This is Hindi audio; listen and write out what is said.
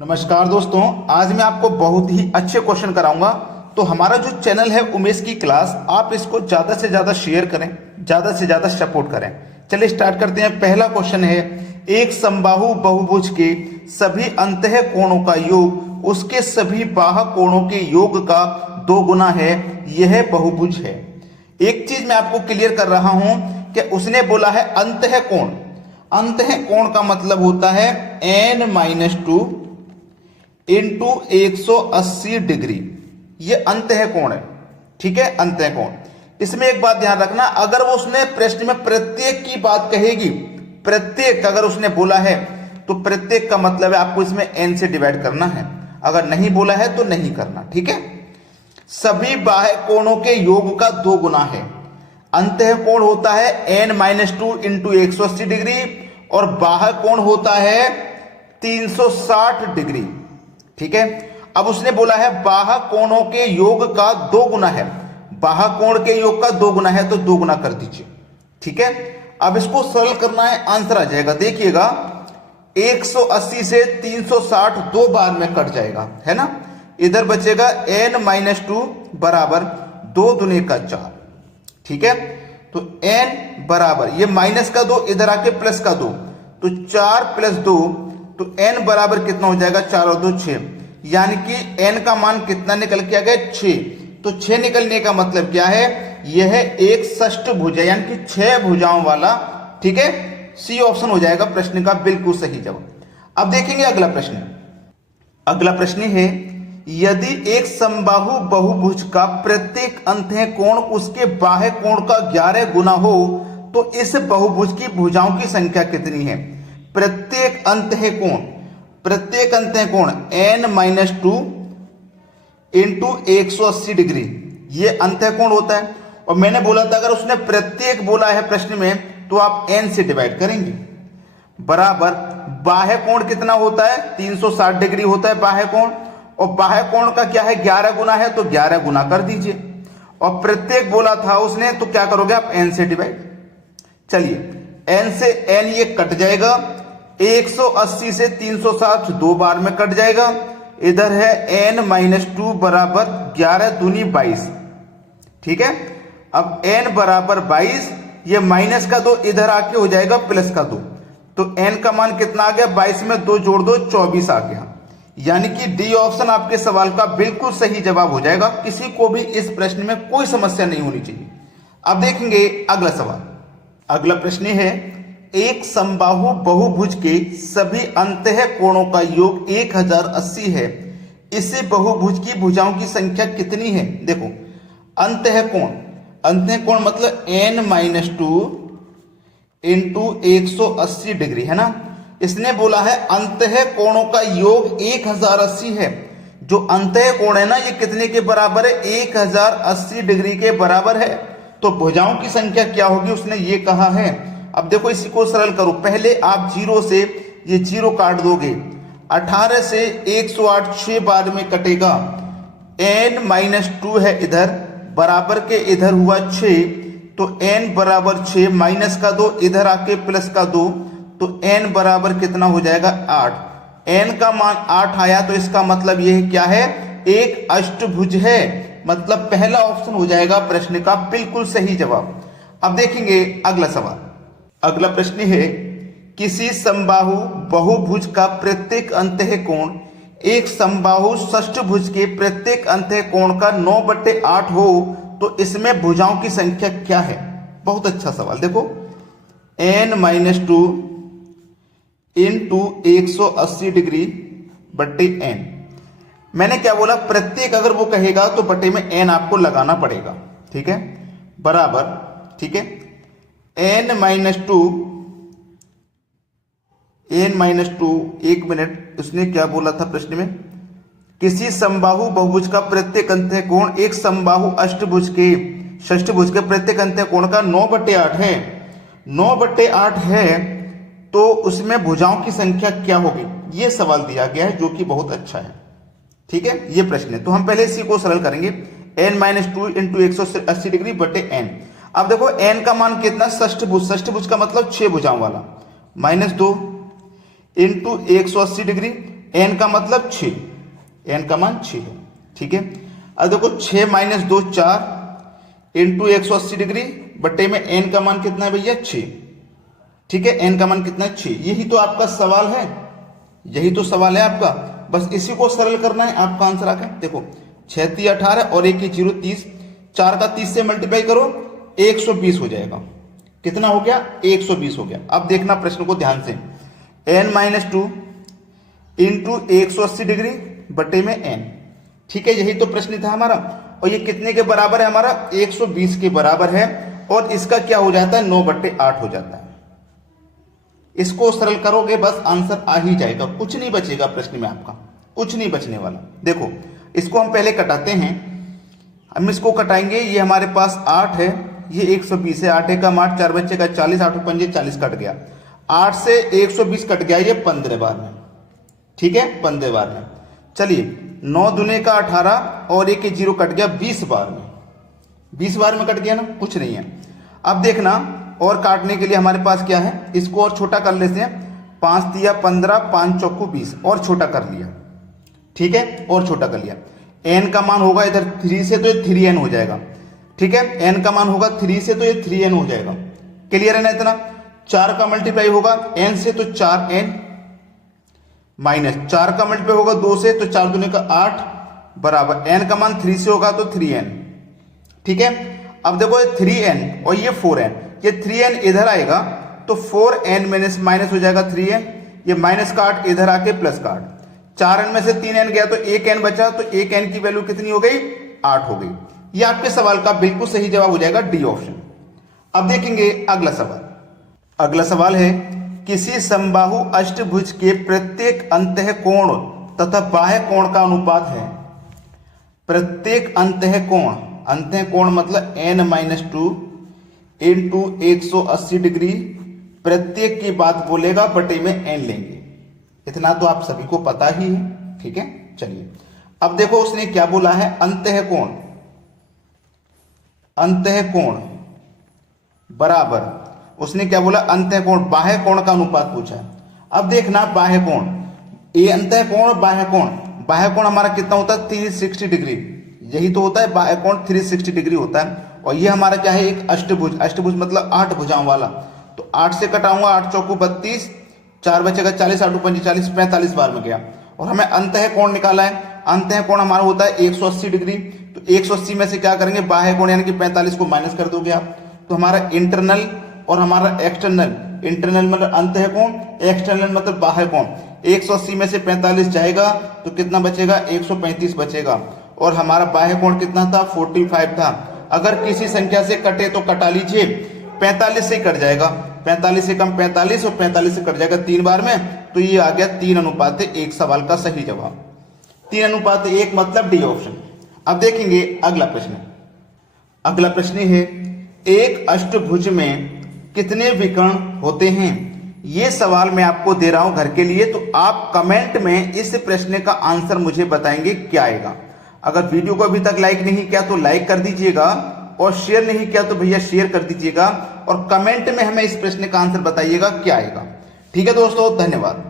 नमस्कार दोस्तों, आज मैं आपको बहुत ही अच्छे क्वेश्चन कराऊंगा। तो हमारा जो चैनल है उमेश की क्लास, आप इसको ज्यादा से ज्यादा शेयर करें, ज्यादा से ज्यादा सपोर्ट करें। चलिए स्टार्ट करते हैं। पहला क्वेश्चन है, एक समबाहु बहुभुज के सभी अंतः कोणों का योग उसके सभी बाह्य कोणों के योग का 2 गुना है, यह बहुभुज है। एक चीज मैं आपको क्लियर कर रहा हूं कि उसने बोला है अंतः कोण। अंतः कोण का मतलब होता है n-2 इंटू 180 डिग्री। ये अंतः कोण है, ठीक है, अंतः कोण। इसमें एक बात ध्यान रखना, अगर वो उसने प्रश्न में प्रत्येक की बात कहेगी, प्रत्येक अगर उसने बोला है तो प्रत्येक का मतलब है आपको इसमें n से डिवाइड करना है, अगर नहीं बोला है तो नहीं करना, ठीक है। सभी बाह्य कोणों के योग का 2 गुना है। अंतः कोण होता है n-2 इंटू 180 डिग्री और बाह्य कोण होता है 360 डिग्री, ठीक है। अब उसने बोला है बाह्य कोणों के योग का 2 गुना है। बाह्य कोण के योग का 2 गुना है तो 2 गुना कर दीजिए, ठीक है। अब इसको सरल करना है, आंसर आ जाएगा। देखिएगा 180 से 360 2 बार में कट जाएगा, है ना। इधर बचेगा n-2 बराबर 2 दूने का 4, ठीक है। तो n बराबर ये माइनस का 2 इधर आके प्लस का 2, तो 4 प्लस 2, तो n बराबर कितना हो जाएगा, 4 और 2 6, यानी कि n का मान कितना निकल के आ गया 6। तो 6 निकलने का मतलब क्या है, यह एक षष्ठभुज है, यानी कि 6 भुजाओं वाला, ठीक है। सी ऑप्शन हो जाएगा प्रश्न का बिल्कुल सही जवाब। अब देखेंगे अगला प्रश्न। अगला प्रश्न है, यदि एक समबाहु बहुभुज का प्रत्येक अंतः कोण उसके बाह्य कोण का 11 गुना हो तो इस बहुभुज की भुजाओं की संख्या कितनी है। प्रत्येक अंतः कोण n-2 इंटू 180 डिग्री, ये अंतः कोण होता है। और मैंने बोला था अगर उसने प्रत्येक बोला है प्रश्न में तो आप n से डिवाइड करेंगे, बराबर बाह्य कोण कितना होता है, 360 डिग्री होता है बाह्य कोण, और बाह्य कोण का क्या है 11 गुना है, तो 11 गुना कर दीजिए। और प्रत्येक बोला था उसने तो क्या करोगे आप n से डिवाइड। चलिए n से n ये कट जाएगा, 180 से 360 2 बार में कट जाएगा। इधर है n-2 बराबर 11 दूनी 22, ठीक है। अब n बराबर 22, ये माइनस का 2 इधर आके हो जाएगा प्लस का 2, तो n का मान कितना आ गया, 22 में 2 जोड़ दो 24 आ गया। यानी कि डी ऑप्शन आपके सवाल का बिल्कुल सही जवाब हो जाएगा। किसी को भी इस प्रश्न में कोई समस्या नहीं होनी चाहिए। अब देखेंगे अगला सवाल। अगला प्रश्न है, एक समबाहु बहुभुज के सभी अंतः कोणों का योग 1080 है, इसे बहुभुज की भुजाओं की संख्या कितनी है। देखो अंतः कोण मतलब n-2 इंटू 180 डिग्री, है ना। इसने बोला है अंतः कोणों का योग 1080 है। जो अंतः कोण है ना ये कितने के बराबर है, 1080 डिग्री के बराबर है। तो भुजाओं की संख्या क्या होगी उसने ये कहा है। अब देखो इसी को सरल करो, पहले आप 0 से ये 0 काट दोगे, 18 से 108 6 बार में कटेगा, n-2 है इधर, बराबर के इधर हुआ 6, तो n बराबर 6, माइनस का 2 इधर आके प्लस का 2, तो n बराबर कितना हो जाएगा 8। n का मान 8 आया तो इसका मतलब यह क्या है, एक अष्टभुज है। मतलब पहला ऑप्शन हो जाएगा प्रश्न का बिल्कुल सही जवाब। अब देखेंगे अगला सवाल। अगला प्रश्न है, किसी समबाहु बहुभुज का प्रत्येक अंतः कोण एक समबाहु षष्ठभुज के प्रत्येक अंतः कोण का 9/8 हो तो इसमें भुजाओं की संख्या क्या है। बहुत अच्छा सवाल। देखो n-2 इंटू 180 डिग्री बट्टे n। मैंने क्या बोला, प्रत्येक अगर वो कहेगा तो बट्टे में n आपको लगाना पड़ेगा, ठीक है, बराबर, ठीक है। n-2 एक मिनट, उसने क्या बोला था प्रश्न में, किसी समबाहु बहुभुज का प्रत्येक अंतः कोण एक समबाहु अष्टभुज के षष्ठभुज के प्रत्येक अंतः कोण का 9/8 है। 9/8 है तो उसमें भुजाओं की संख्या क्या होगी, यह सवाल दिया गया है, जो कि बहुत अच्छा है, ठीक है। ये प्रश्न है तो हम पहले इसी को सरल करेंगे, n-2 इंटू 180 डिग्री बटे n। अब देखो n का मान कितना, षष्ठभुज का मतलब 6 भुजाओं वाला, -2 इंटू 180 डिग्री n का मतलब 6, n का मान 6 है, ठीक है। अब देखो 6 - 2 4 इंटू 180 डिग्री बटे में n का मान कितना है भैया 6, ठीक है। n का मान कितना है 6। यही तो आपका सवाल है, यही तो सवाल है आपका। बस इसी को सरल करना है, आपका आंसर आ गया। देखो 6 3 18 और 1 0 30, 4 का 30 से मल्टीप्लाई करो 120 हो जाएगा। कितना हो गया 120 हो गया। अब देखना प्रश्न को ध्यान से, n - 2 इंटू 180 डिग्री बटे में n, ठीक है। यही तो प्रश्न था हमारा। और ये कितने के बराबर है हमारा 120 के बराबर है। और इसका क्या हो जाता है 9/8 हो जाता है। इसको सरल करोगे बस आंसर आ ही जाएगा, कुछ नहीं बचेगा प्रश्न में आपका, कुछ नहीं बचने वाला। देखो इसको हम पहले कटाते हैं, हम इसको कटाएंगे। ये हमारे पास 8 है, ये 120 है, 8 का 8 4 बच्चे का 40, 8 5 40 कट गया। 8 से 120 कट गया ये 15 बार में, ठीक है 15 बार में। चलिए 9 दूने का 18 और 1 0 कट गया 20 बार में, 20 बार में कट गया ना, कुछ नहीं है। अब देखना और काटने के लिए हमारे पास क्या है, इसको और छोटा कर लेते हैं। 5 तिया 15, 5 चौको 20 और छोटा कर लिया, ठीक है और छोटा कर लिया। n का मान होगा इधर 3 से तो ये 3n हो जाएगा, ठीक है। n का मान होगा 3 से तो ये 3n हो जाएगा। क्लियर है ना इतना। 4 का मल्टीप्लाई होगा n से तो 4n, माइनस 4 का मल्टीप्लाई होगा 2 से तो 4 दूने का 8 बराबर n का मान 3 से होगा तो 3n, ठीक है। अब देखो ये 3n और ये 4n, ये 3n इधर आएगा तो 4n माइनस हो जाएगा 3n, ये माइनस का 8 इधर आके प्लस का 8, 4n में से 3n गया तो 1n बचा, तो 1n की वैल्यू कितनी हो गई 8 हो गई। ये आपके सवाल का बिल्कुल सही जवाब हो जाएगा डी ऑप्शन। अब देखेंगे अगला सवाल। अगला सवाल है किसी समबाहु अष्टभुज के प्रत्येक अंतःकोण तथा बाह्य कोण का अनुपात है। प्रत्येक अंतःकोण, अंतःकोण मतलब n-2 इंटू 180 डिग्री, प्रत्येक की बात बोलेगा बटे में n लेंगे। इतना तो आप सभी को पता ही है, ठीक है। चलिए अब देखो उसने क्या बोला है, अंतःकोण, अंतःकोण बराबर, उसने क्या बोला अंतःकोण बाह्य कोण का अनुपात पूछा है। अब देखना बाह्य कोण, ये अंतःकोण बाह्य कोण, बाह्य कोण हमारा कितना होता है 360 डिग्री, यही तो होता है बाह्य कोण 360 डिग्री होता है। और ये हमारा क्या है एक अष्टभुज, अष्टभुज मतलब 8 भुजाओं वाला, तो 8 से कटाऊंगा 8 चौको 32, 4 बचेगा 40, 8 5 40, 45 बार में गया। और हमें अंतःकोण निकाला है, अंतःकोण हमारा होता है 180 डिग्री, तो 180 में से क्या करेंगे बाह्य कोण यानी कि 45 को माइनस कर दोगे आप, तो हमारा इंटरनल और हमारा एक्सटर्नल, इंटरनल मतलब अंतःकोण, एक्सटर्नल मतलब बाह्य कोण। 180 में से 45 जाएगा तो कितना बचेगा 135 बचेगा। और हमारा बाह्य कोण कितना था 45 था। अगर किसी संख्या से कटे तो कटा लीजिए, 45 से कट जाएगा, 45 से कम 45 और 45 से कट जाएगा 3 बार में, तो ये आ गया 3:1 सवाल का सही जवाब। 3:1 मतलब डी ऑप्शन। अब देखेंगे अगला प्रश्न। अगला प्रश्न है एक अष्टभुज में कितने विकर्ण होते हैं। ये सवाल मैं आपको दे रहा हूं घर के लिए, तो आप कमेंट में इस प्रश्न का आंसर मुझे बताएंगे क्या आएगा। अगर वीडियो को अभी तक लाइक नहीं किया तो लाइक कर दीजिएगा, और शेयर नहीं किया तो भैया शेयर कर दीजिएगा, और कमेंट में हमें इस प्रश्न का आंसर बताइएगा क्या आएगा। ठीक है दोस्तों, धन्यवाद।